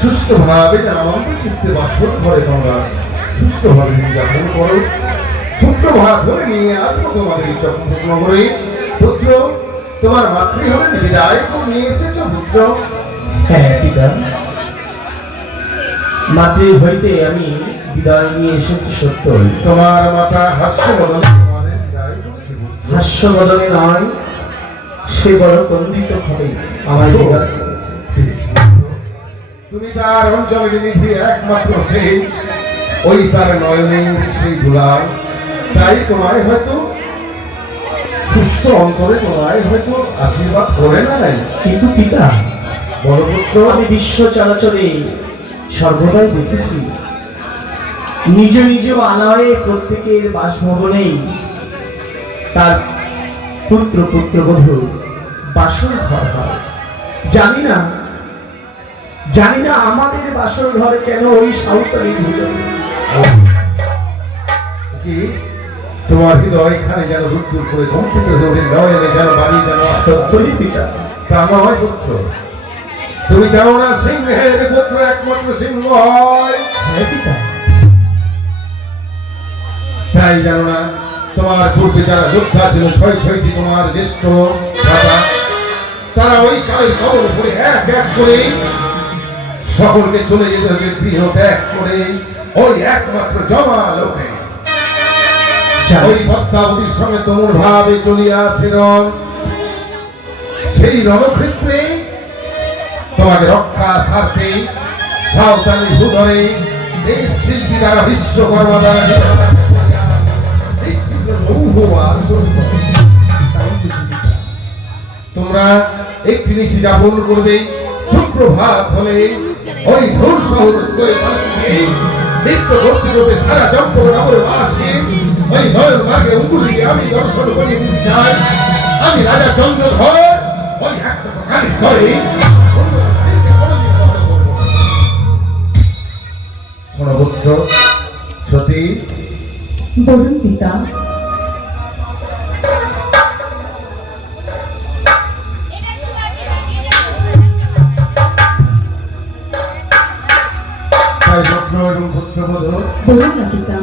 সুস্থভাবে যেন আমাদের চিত্তে বাসন করে তোমরা সুস্থভাবে যাপন করো। ছোট্ট ভাত ধরে নিয়ে আসবো তোমাদের চক্রনগরে। পুত্র, তোমার মাতৃ হলেন বিদায় নিয়ে এসেছো পুত্র। হ্যাঁ পিতা, মাতৃ হইতে আমি বিদায় নিয়ে এসেছি সত্যই। তোমার মাতা হাস্যবদনে তোমাদের বিদায় করেছে পুত্র। হাস্যবদনে নয়, সে বড় কন্দিত ভাবে আমার বিদায় করেছে। তুমি তার অঞ্চলে নিধি একমাত্র সেই, ওই তার নয়নের সেই দুলাল, তাই তোমায় হয়তো সুস্থ অন্তরে তোমায় হয়তো আশীর্বাদ করে না নাই। কিন্তু পিতা, বড় পুত্র, আমি বিশ্ব চলাচলে সর্বদাই দেখেছি নিজ নিজ আলয়ে প্রত্যেকের বাসভবনেই তার পুত্র পুত্রবধূ বাসর ঘর হয়। জানি না আমাদের বাসর ঘরে কেন ওই সাঁওতালি ধুলো। কি তোমার হৃদয় এখানে যেন রুদ্ধ করে কম্পিত হয়ে নয়নে যেন বাড়ি যেন সত্যই পিতা। তা নয় পুত্র, তুমি জানো না সিংহের পুত্র একমাত্র সিংহ হয়। হ্যাঁ পিতা। তাই জানো না তোমার পূর্বে যারা যোদ্ধা ছিল ছয়টি তোমার জ্যেষ্ঠ দাদা, তারা ওই কালের খবর করে এক এক করে সকলকে চলে যেতে হচ্ছে গৃহ ত্যাগ করে ওই একমাত্র জমা লোকে ওই পদ্মাবতীর সঙ্গে তোমর ভাবে চলিয়াছে রণ। সেই রণক্ষেত্রে তোমাকে রক্ষা স্বার্থে সাঁওতালি হৃদয়ে এই শিল্পী দ্বারা বিশ্বকর্মা দ্বারা তোমরা একটি নিশি যাপন করবে। সুপ্রভাত হলে ওই ভোর শহর নৃত্য করতে করতে সারা চম্পকনগরে আসে ওই নয়ন মার্গে উঙ্গুলিকে আমি দর্শন করে চাই। আমি রাজা চন্দ্রধর ওই একটা কালী করে মনোপুত্র সতী। বলুন পিতা। বলুন না পিতা।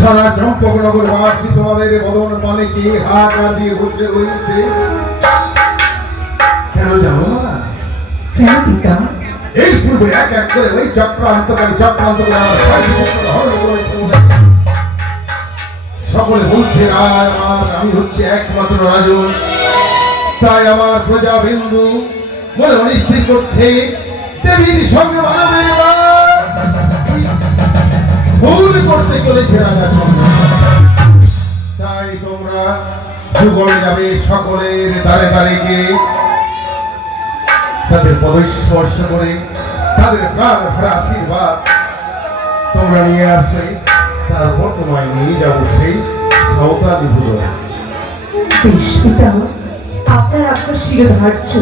সারা চম্পকনগর বাসী তোমাদের বদন পানে চেয়ে হাহাকার দিয়ে বসে রয়েছে। কেন জানো না? কেন পিতা? এই পূর্বে এক এক করে ওই চক্রান্তকারী আমার হরণ করেছে। সকলে বলছে রায় আমার, আমি হচ্ছে একমাত্র রাজন। তাই আমার প্রজা বিন্দু মনে মনে স্থির করছে দেবীর সঙ্গে মানবের ভুল করতে চলেছে রাজা চন্দ্র। তাই তোমরা যুগলে যাবে সকলের দ্বারে দ্বারে গিয়ে তাদের পদস্পর্শ করে তাদের প্রাণ ভরা আশীর্বাদ তোমরা নিয়ে আসবে। তারপর তোমায় নিয়ে যাবো সেই সাঁওতালি হৃদয়ে। বেশ পিতা, আপনার আপনার শিরোধার্য।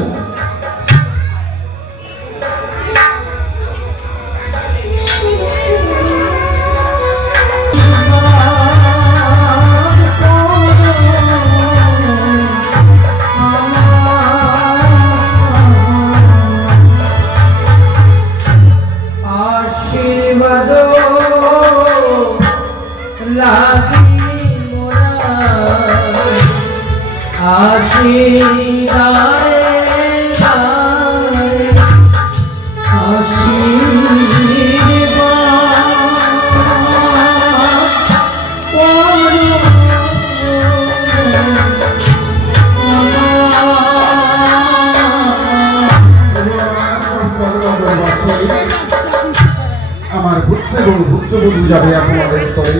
আমার পুত্র এবং পুত্রবধূ যাবে আপনাদের স্তরে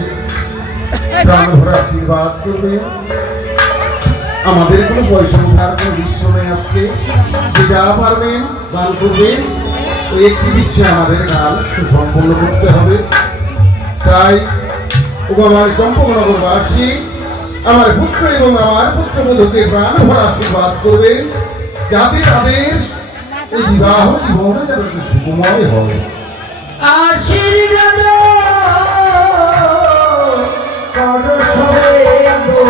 প্রাণ ভরা আশীর্বাদ করবে। আমাদের কোনো পয়সংখ্যার কোনো বিশ্ব নেই আজকে, যে যা পারবেন দান করবেন। ওই একটি বিশ্বে আমাদের গান সুসম্পন্ন করতে হবে। তাই আমার চম্পকনগরবাসী আমার পুত্র এবং আমার পুত্রবধূকে প্রাণ ভরা আশীর্বাদ করবেন, যাতে তাদের এই বিবাহ জীবনে যাতে সুখময় হয়। আশীর্বাদ করো সবে গো,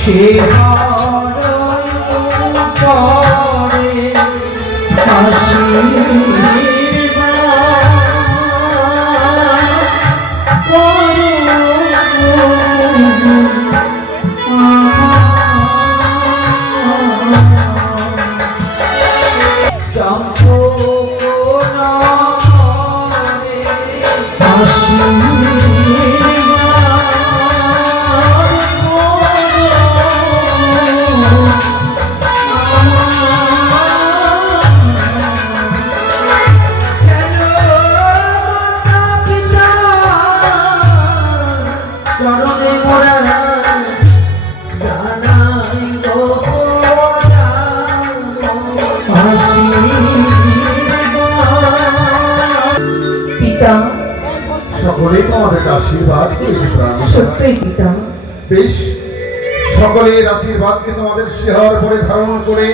সে পরে পিতা, সকলেই তোমাদের আশীর্বাদ করেছে প্রাণ। সত্যই পিতা। বেশ, সকলের আশীর্বাদকে তোমাদের শিহর পরে ধারণ করে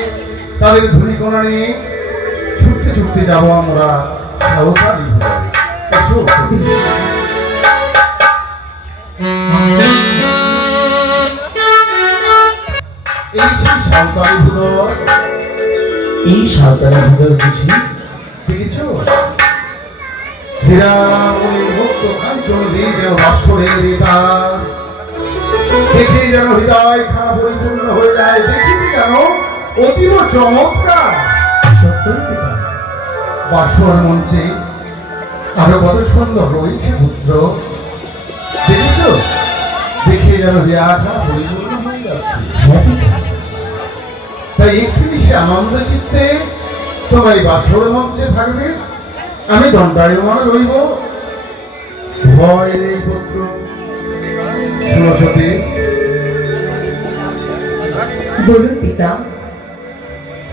তাদের ধূলিকণা নিয়ে ছুটতে ছুটতে যাবো আমরা সাঁওতালি ভুলে। এসো। এই সেই সাঁওতালি ভুলো, এই সাঁওতালি ভুলোর বুঝি দেখেছো? হীরামণি মুক্ত কাঞ্চন দিয়ে যেন ভাস্করের তার দেখে যেন হৃদয় খানা পরিপূর্ণ হয়ে যায়। দেখি যেন অতীব চমৎকার। সত্যই পিতা। বাসর মঞ্চে আরো কত সুন্দর রয়েছে পুত্র, দেখেছ? দেখে যেন হৃদয়টা পরিপূর্ণ হয়ে যাচ্ছে। হ্যাঁ পিতা। তাই একটু বেশি আনন্দ চিত্তে তোমার এই বাসর মঞ্চে থাকবে, আমি দণ্ডায়মান রইব। ভয় নেই পুত্র। শুনছতে বলুন পিতা।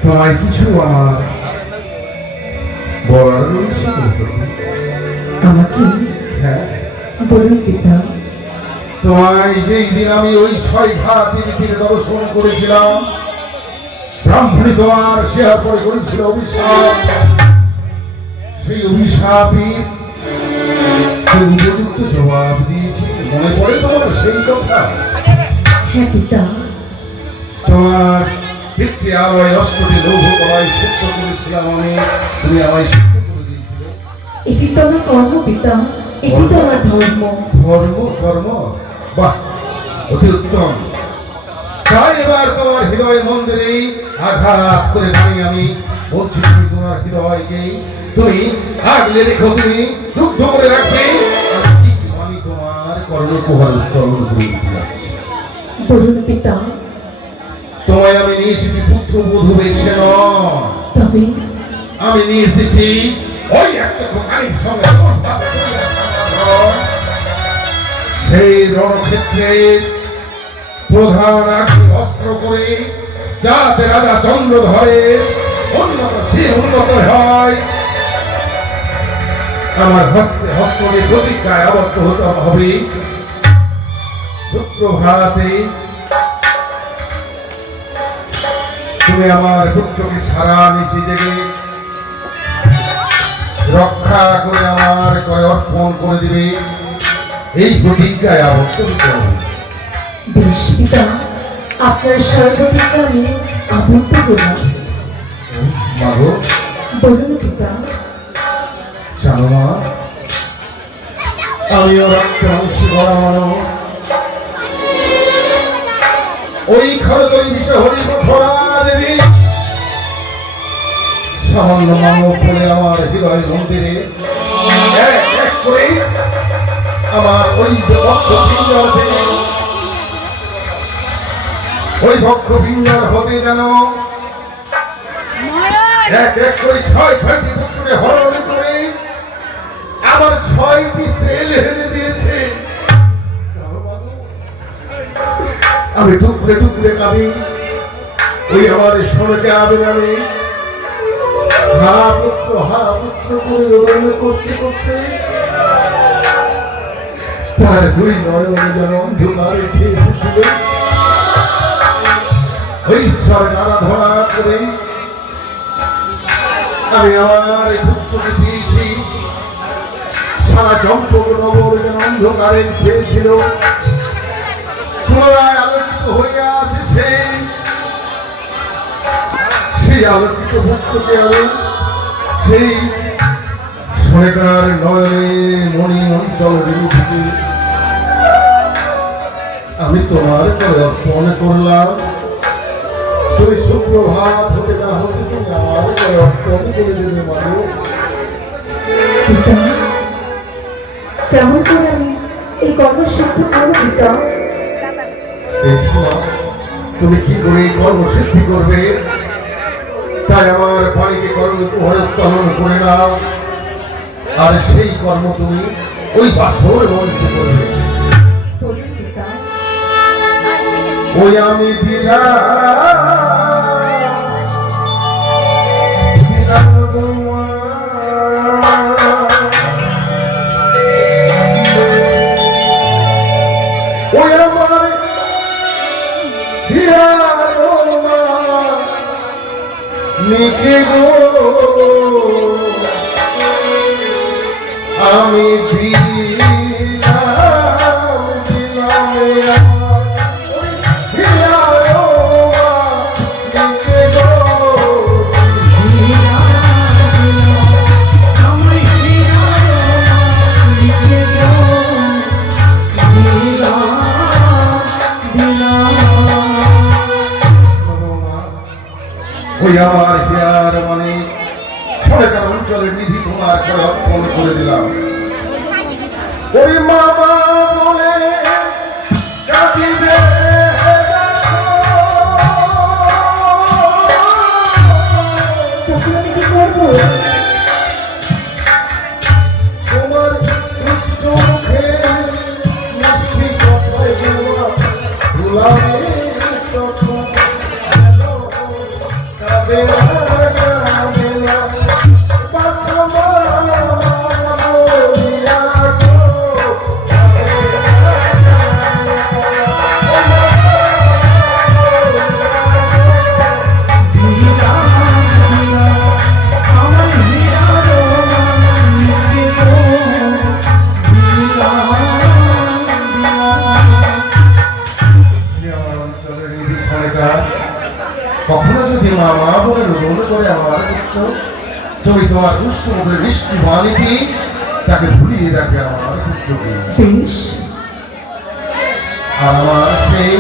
তোমায় কিছু আমার বলার রয়েছে পুত্র। আমাকে হ্যাঁ, বলুন পিতা। তোমায় যেই দিন আমি ওই 6 ঘাট তীরে দর্শন করেছিলাম, ব্রাহ্মণী তোমার শেয়ার করে করেছিল অভিশাপ। সেই অভিশাপই তুমি উপযুক্ত জবাব দিয়েছি। মনে পড়ে তোমার সেই কথা? হ্যাঁ পিতা। তোমার পিতৃ আলোয় অষ্টটি লৌহ কলায় সিদ্ধ করেছিলাম আমি, তুমি আমায় সিদ্ধ করে দিয়েছিলে। এটি তো আমার কর্ম পিতা, এটি তো আমার ধর্ম। ধর্ম কর্ম, বাহ, অতি উত্তম। তাই এবার তোমার হৃদয় মন্দিরে আঘাত করে বানি আমি বলছি, তুমি তোমার হৃদয়কে তুমি আগলে রেখো, তুমি রুদ্ধ করে রাখবে। আমি তোমার কর্ণকুহর উত্তরণ করে যাচ্ছি। বলুন পিতা। তোমায় আমি নিয়ে এসেছি পুত্র বধূ বেশে নয়, তবে আমি নিয়ে এসেছি ওই একটা দোকানের সঙ্গে সেই রণক্ষেত্রে প্রধান অস্ত্র করে, যাতে রাজা চন্দ্র ধরে উন্নত সে উন্নত হয়। আমার হস্তে হস্তরে প্রতিজ্ঞায় আবদ্ধ হতে হবে। সুপ্রভাতে তুমি আমার পুত্রকে সারা নিশি জেগে রক্ষা করে আমার করে অর্পণ করে দিবে, এই প্রতিজ্ঞায় আবদ্ধ হতে হবে। বেশ পিতা, আপনার সর্বদিকে আমি আবদ্ধ হলাম। মাগো, বলুন পিতা। জানো মা, আমিও রক্তের অংশ গড়া মানো। ওই খরদই বিষয় হরিণ খরা দেবী সামান্য মানব বলে আমার হৃদয় মন্দিরে এক এক করে আমার ওই যে বক্ষ পিঞ্জর থেকে, ওই বক্ষ পিঞ্জর হতে যেন এক এক করে 6টি পুত্রকে হরণ করে আমার 6টি সেল হেরে দিয়েছে। আমি টুকরে টুকরে কাঁদি, ওই আমার সড়কে আবেদনে হা পুত্র করে রোদন করতে করতে তার দুই নয়নে যেন অন্ধকারে ছেয়ে উঠছিল। ওই ঈশ্বর আরাধনা করে আমি আমার এই পুত্রকে পেয়েছি। সারা জম্পক নগর যেন অন্ধকারে ছেয়েছিল, পুনরায় আলোকিত হইয়া আছে সেই আলোকিত পুত্রকে আমি সেই সরকার নয়নে মণি অঞ্চল ঋষি আমি তোমার করে অর্পণ করলাম। তুমি সুপ্রভাত হতে না হতে তুমি আমার করে অর্পণ করে দেবে মানুষ। পিতা, কেমন করে আমি এই কর্ম সিদ্ধ করবো পিতা? এই শোনো, তুমি কি করে এই কর্ম সিদ্ধি করবে? তাই আমার বাড়িকে কর্ম ভয় উত্তোলন করে নাও, আর সেই কর্ম তুমি ওই বাসর মঞ্চে করবে। বলুন পিতা। ওই আমি ওই আমার নিকে গো আমি ওই আমার হিয়ার মানে সরকার অঞ্চলের নিধি তোমার করে অর্পণ করে দিলাম। ওই মামা বলে কাঁদিবে তখন আমি কি করবো? তোমার দুষ্ট মুখে মিষ্টি কথায় বলা ভুলাবে তখন কাঁদে না কাঁদে না বাবা বলিয়া গো কখনো যদি মামা বলে রোদন করে আমার পুত্র, তুমি তোমার দুষ্ট মুখের বৃষ্টি বাণীটি তাকে ভুলিয়ে রাখে আমার পুত্রকে। বেশ, আর আমার সেই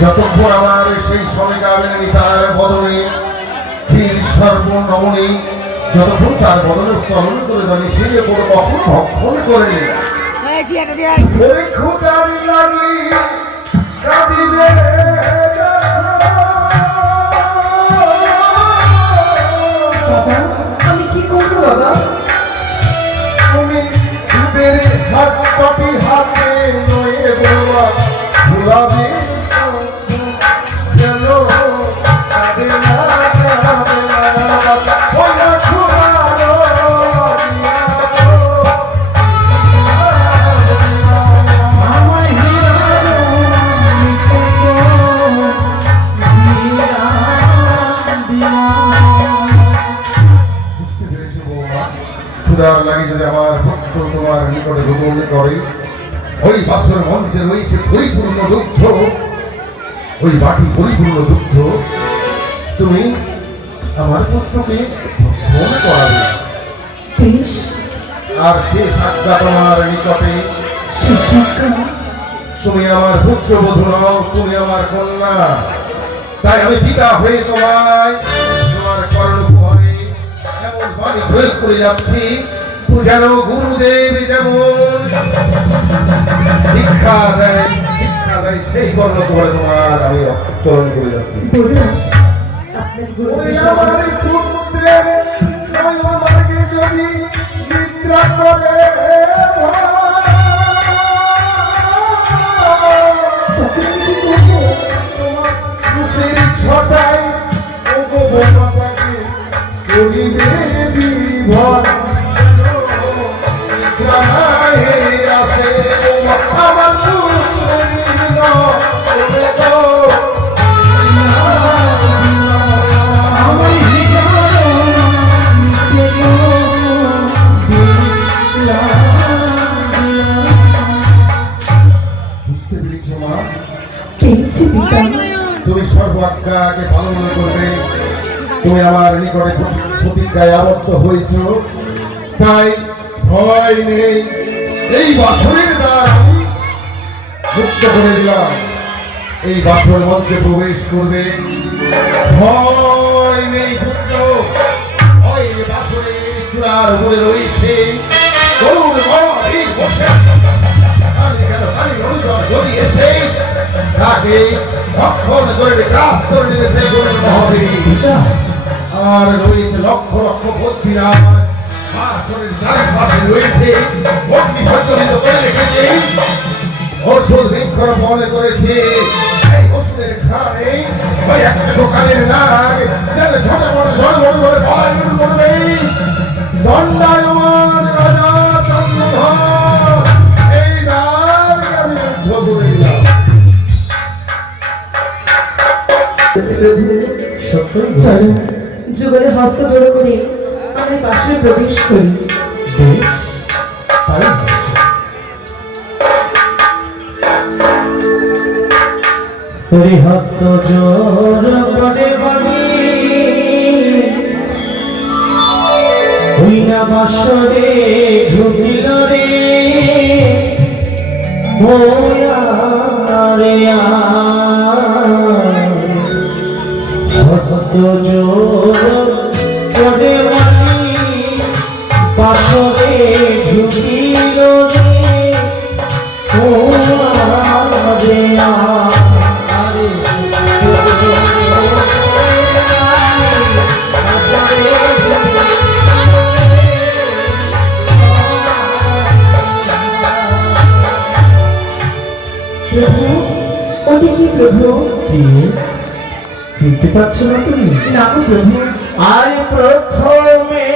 যতক্ষণ আমার সেই সমিকাবের তার বদনে ধীর সর্বনমনী যতক্ষণ তার বদনে উত্তোলন করে জানি সেই ওপর কখন ভক্ষণ করে ওরে খুঁটারি লাগি কাঁদিবে বাবা, আমি কি করবো বাবা? তুমি দুধের হাত পাটি হাতে নয়ে বলা ভুলাবে কেন কাঁদে না কাঁদে না ওরা খুঁড়ানো ক্ষুধার লাগে যদি আমার পুত্র তোমার নিকটে রোপণ করে, ওই বাসর মঞ্চে রয়েছে পরিপূর্ণ দুগ্ধ, ওই বাটি পরিপূর্ণ দুগ্ধ তুমি আমার পুত্রকে ভোগ করাবে। বেশ, আর সে সাক্ষা তোমার নিকটে সে সাক্ষা তুমি আমার পুত্রবধূ নও, তুমি আমার কন্যা। তাই আমি পিতা হয়ে তোমায় তোমার কর্ণকুহরে এমন বাণী প্রয়োগ করে যাচ্ছি যেন গুরুদেব যেমন শিক্ষা দেয় সেই কর্ণকুহরে তোমার আমি উত্তোলন করে যাচ্ছি। বলুন আপনার গুরুদেবের আমার সঙ্গে পুত্রের নয়ন মার্গে যদি নিদ্রা করে তখন আমি কি করবো? খুশির ছটায় ওগো বোমাটাকে করিবে বিভর জানায়ে আসে আমার বুঝতে পেরেছো মা? পেয়েছি পিতা। তুমি সর্ব আজ্ঞাকে পালন করবে, তুমি আমার নিকটে প্রতিজ্ঞায় আবদ্ধ হয়েছ, তাই ভয় নেই। এই বাসনের দ্বার আমি মুক্ত করে দিলাম। এই বাসর মধ্যে প্রবেশ করবে, ভয় নেই পুত্র। ওই বাসরের চূড়ার উপরে রয়েছে গরুর গলায় বসে যদি এসে তাকে রক্ষণ করে গ্রাস করে নেবে সেই গরুর মহবে। আর রয়েছে লক্ষ লক্ষ বদ্রীরা বাসরের চারপাশে রয়েছে অগ্নি সজ্জনিত করে রেখেছে। ওষুধ বৃক্ষরোপণ করেছে। এই ওষুধের ঘাড়ে ওই একটা দোকানের নাগ যেন ছোট বড় ঝড় করে পালন করবে। দণ্ডায়মান রাজা চন্দ্রধর, এই নাগ আমি রুদ্ধ করে দিলাম। সত্যই চলো যুগলে হস্ত জড়ো করে আমরা বাসরে প্রবেশ করি। বেশ, তাই হয়েছে। তোরে হস্ত জোর করে বলি হইনা বাসরে ঢুকিল রে মোয়া রে হস্ত জোর করে বলি বাসরে ঢুকিল রে মোয়া রে প্রভু, ওটি কি প্রভু? চিনতে পারছো না তুমি? না গো প্রভু। আর প্রথমে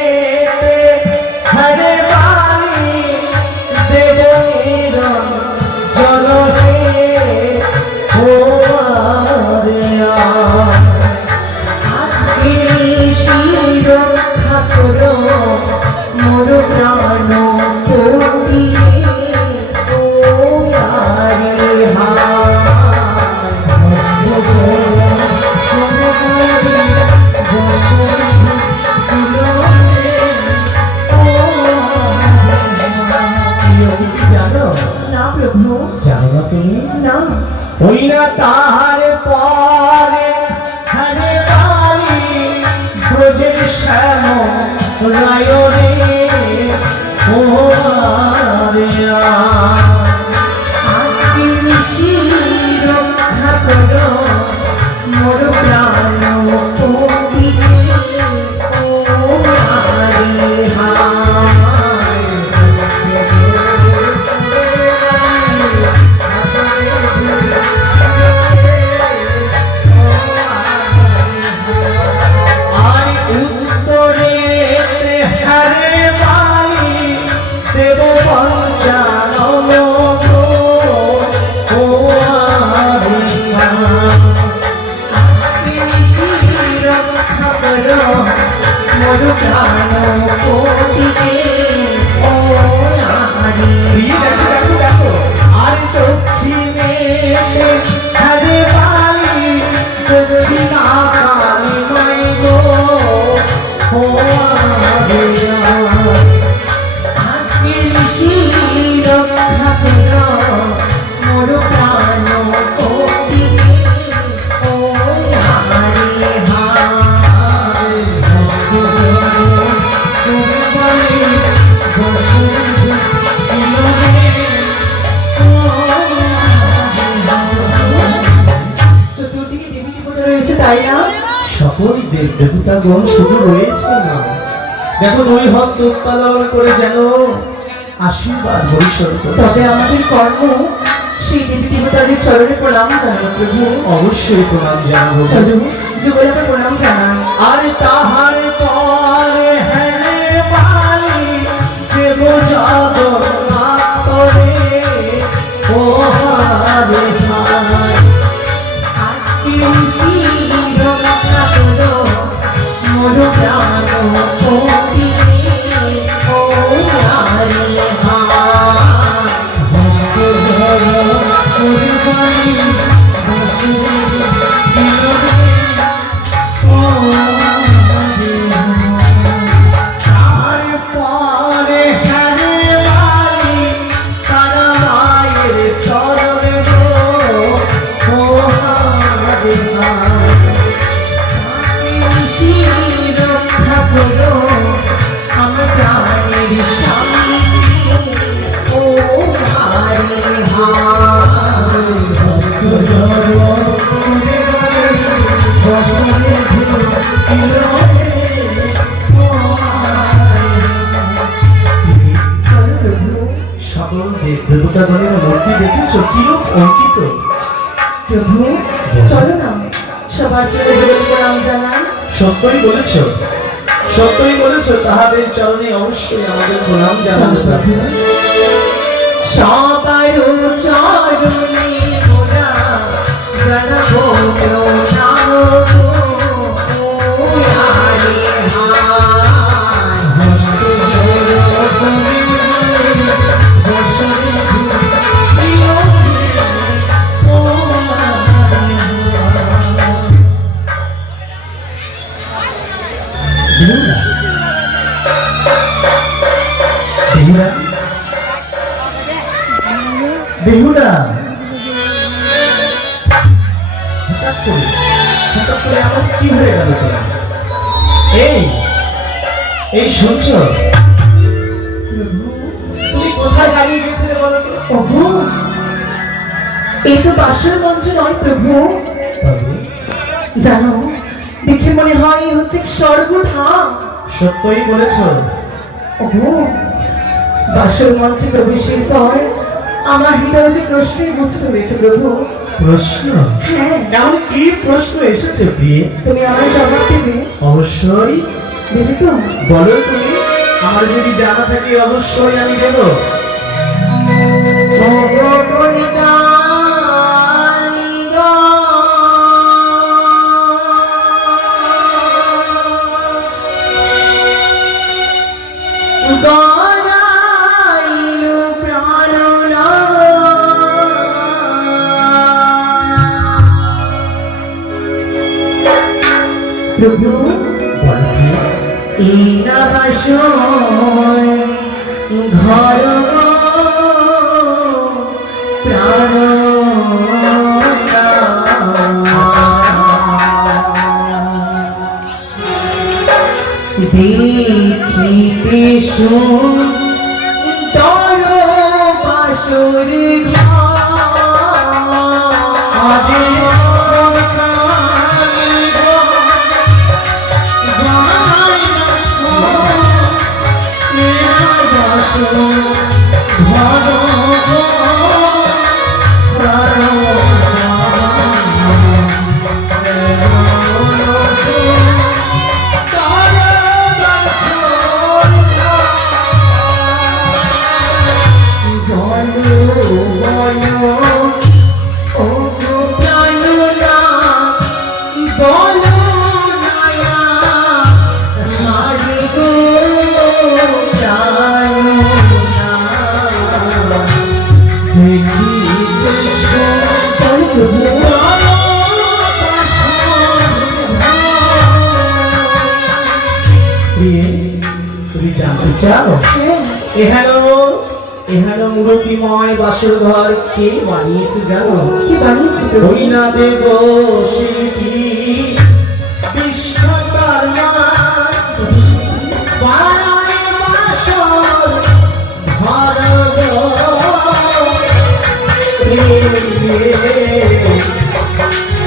হরে বাণী দেবের জলরে আজকে শির রক্ষা করো মোর প্রাণ পতিয়ে ও আরে হায়। জানো না প্রভু, জানো না তুমি? না। ওই না তাহার পরে হরে বাণী ব্রজের শ্যাম রায় রে ও রে আজকে শির রক্ষা করো মোর প্রাণ পতিয়ে ও আরে হায়। আর উত্তরে হরে বাণী দেব পঞ্চানন ও রক্ষা করো মোর প্রাণ পতিয়ে ও নারী। আর দক্ষিণে হরে বাণী দক্ষিণা কালী মাই গো ও আজকে শির রক্ষা করো মোর প্রাণ পতিয়ে ও নারী হায়। চতুর্দিকে দেবী দেবতা রয়েছে, তাই না? সকল দেব দেবতাগণ শুধু রয়েছে না, দেখো দুই হস্ত উত্তোলন করে যেন আশীর্বাদ বরিশোর করছে। তবে আমাদের কর্ম সেই দেবী দেবতাদের চরণে প্রণাম জানানো প্রভু। অবশ্যই প্রণাম জানাবো। চলো যুগলাকে প্রণাম জানান। আর তাহার পরে হ্যাঁ বালি দেব জগন্নাথ রে ও হারে হায়। আজকে শির রক্ষা করো মোর প্রাণ পতিয়ে ও নারী হায়। ও দেবতাগণের মূর্তি দেখেছো কিরূপ অঙ্কিত? প্রভু চলো না সবার চলে জোরে প্রণাম জানান। সত্যই বলেছ, সত্যই বলেছ, তাহাদের চরণে অবশ্যই আমাদের প্রণাম জানানো চলো প্রভু সবার চরণে মোরা জানাবো প্রণাম গো। হায় হায় হস্তে জোড় করি বসরে বেহুলা, হঠাৎ করে আমার কি হয়ে গেল তোমার? এই শুনছো? তুমি কোথায় হারিয়ে গেছিলে বলো তো? প্রভু এই তো বাসর মঞ্চ নয় প্রভু, জানো দেখে মনে হয় এই হচ্ছে স্বর্গধাম। সত্যই বলেছ। প্রভু বাসর মঞ্চে প্রবেশের পর আমার হৃদয় যে প্রশ্নই বুঝতে হয়েছে প্রভু। প্রশ্ন? হ্যাঁ এমন কি প্রশ্ন এসেছে প্রিয়ে? তুমি আমার জবাব দেবে? অবশ্যই দেবে তো? বলো তুমি, আমার যদি জানা থাকে অবশ্যই আমি দেব। প্রভু এই না বাসর ঘর প্রাণ দেখিতে সুন্দর বাসর তুমি জানতে চাও এহানো মূর্তিময় বাসর ঘর কে বানিয়েছে জানো? কি বানিয়েছে প্রভু? হরিণা দেব শিল্পী বিশ্বকর্মা বানায় বাসর ঘর গো।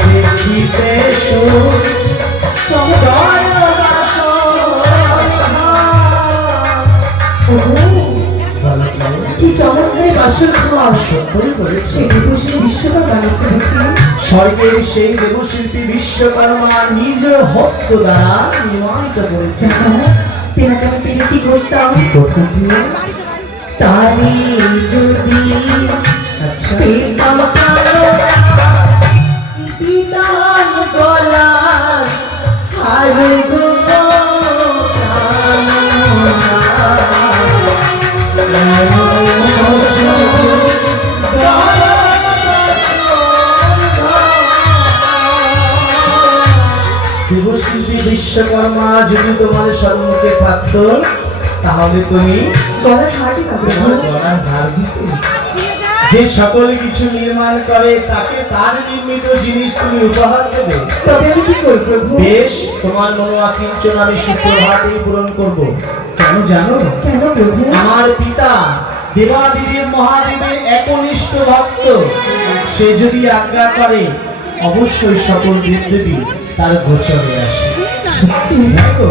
দেখিতে সুন্দর কি চমৎকার বাসর ঘর! সেই দেবশী বিশ্বকর্মা বানিয়েছে বুঝি? স্বর্গের সেই দেবশিল্পী বিশ্বকর্মা নিজ হস্ত দ্বারা নির্মাণিত করেছেন। তেনাকে আমি পেলে কি করতাম? তারে যদি পেতাম পিতার গলার হার গো দেবশিল্পী বিশ্বকর্মা যদি তোমার সম্মুখে থাকতো তাহলে তুমি গলার হারই পাবে। তোমার গলার হার দিতে। যে সকল কিছু নির্মাণ করে তাকে তার নির্মিত জিনিস তুমি উপহার দেবে। তবে আমি কি করব প্রভু? বেশ, তোমার মনোবাঞ্ছনা আমি শুক্রবারেই পূরণ করব। কেন জানো? কেন প্রভু? আমার পিতা দেবাদিদেব মহাদেবের একনিষ্ঠ ভক্ত, সে যদি আজ্ঞা করে অবশ্যই সকল দেবদেবী তার গোচরে আসে। দেখো,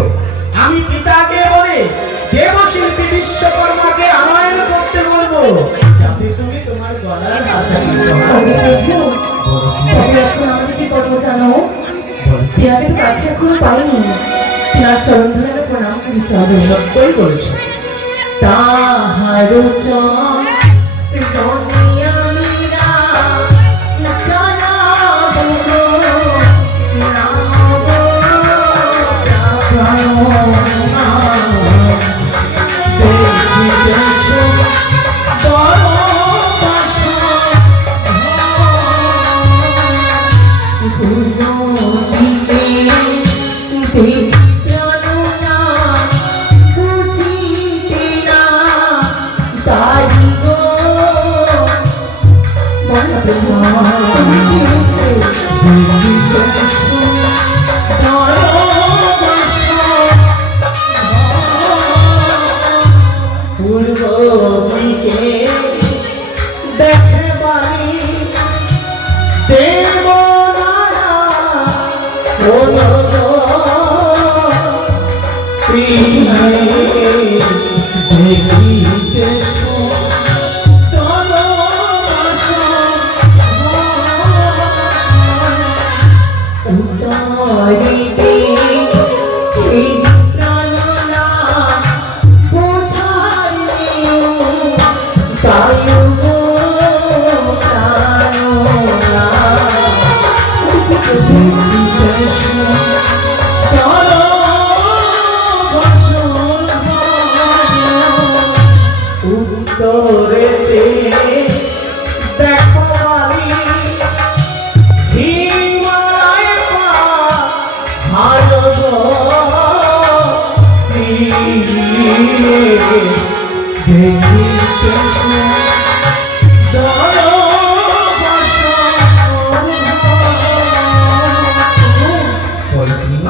আমি পিতাকে বলে দেবশিল্পী বিশ্বকর্মাকে আনয়ন করতে বলবো, যাতে যদি তুমি তোমার গলার হারটা কিনতে ও হয়। প্রভু, তবে এখন আমাদের কি করবো জানো? তেনাদের কাছে এখনো পাইনি, তেনার চরণ ধরে আমরা প্রণাম করতে হবে। সত্যই বলেছ। তাহার চরণ দুনিয়া মীরা জানাবো গো, নামবো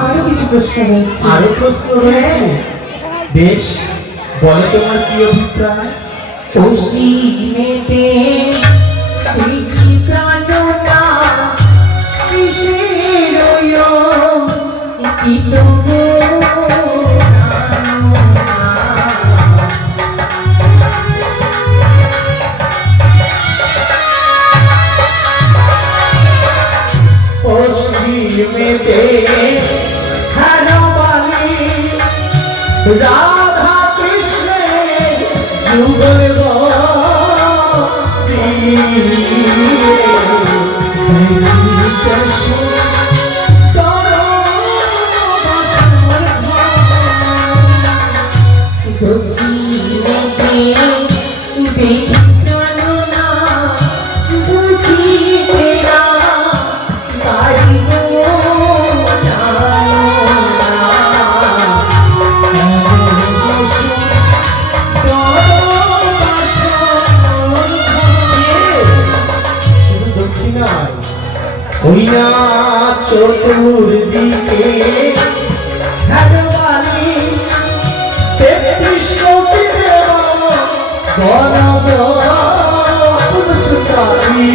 আরো কিছু প্রশ্ন রয়েছে। আরো প্রশ্ন রয়েছে? বেশ, বলো তোমার কি অভিপ্রায়? পশ্চিমেতে প্রীতি প্রাণনা কিসের কি তবু পশ্চিমেতে হারবালি রাধা কৃষ্ণের যুগল হইনা চতুর্দিকে হারবালি ৩৩ কোটি দেবা গণব সুতারি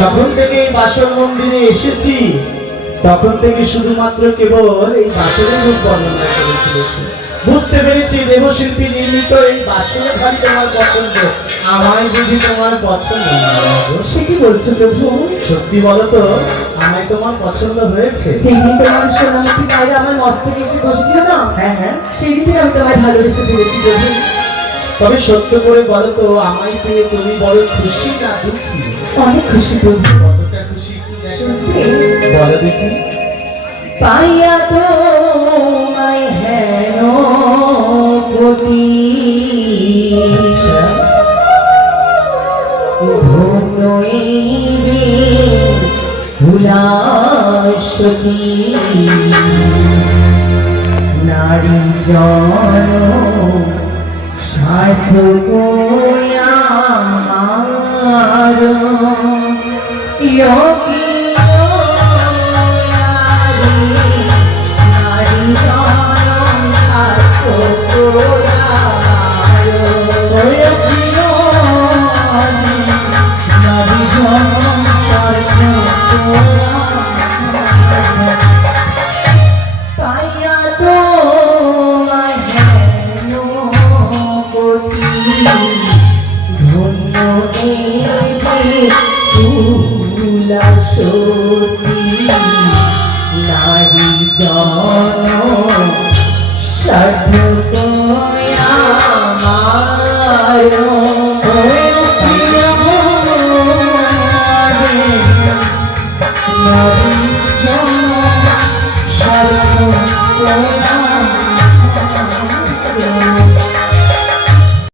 যখন থেকে এই বাসর মন্দিরে এসেছি তখন থেকে শুধুমাত্র কেবল এই বাসরের রূপ বর্ণনা করে চলেছি। বুঝতে পেরেছি দেবশিল্পী নির্মিত এই বাসরের ভারী তোমার পছন্দ, আমায় যদি তোমার পছন্দ না লাগে। সে কি বলছো প্রভু? সত্যি বলো তো, আমায় তোমার পছন্দ হয়েছে? যেদিন তোমার সোনামুখী বাইরে আমার মস্তকে এসে বসেছিল না, হ্যাঁ হ্যাঁ। সেই দিন আমি তোমায় ভালোবেসে ফেলেছি প্রভু। তবে সত্য করে বলো তো, আমায় পেয়ে তুমি বড় খুশি না দুঃখী? অনেক খুশি প্রভু। কতটা খুশি একটু দেখো। বলো দেখি। পাইয়া তোমায় হেন সতী নারী জন সাধক আমার যোগী নারী জন সাধক পাইয়া তোমায় হেন গতি ধন্য দেবে তুলা সতী নারী জন সাধক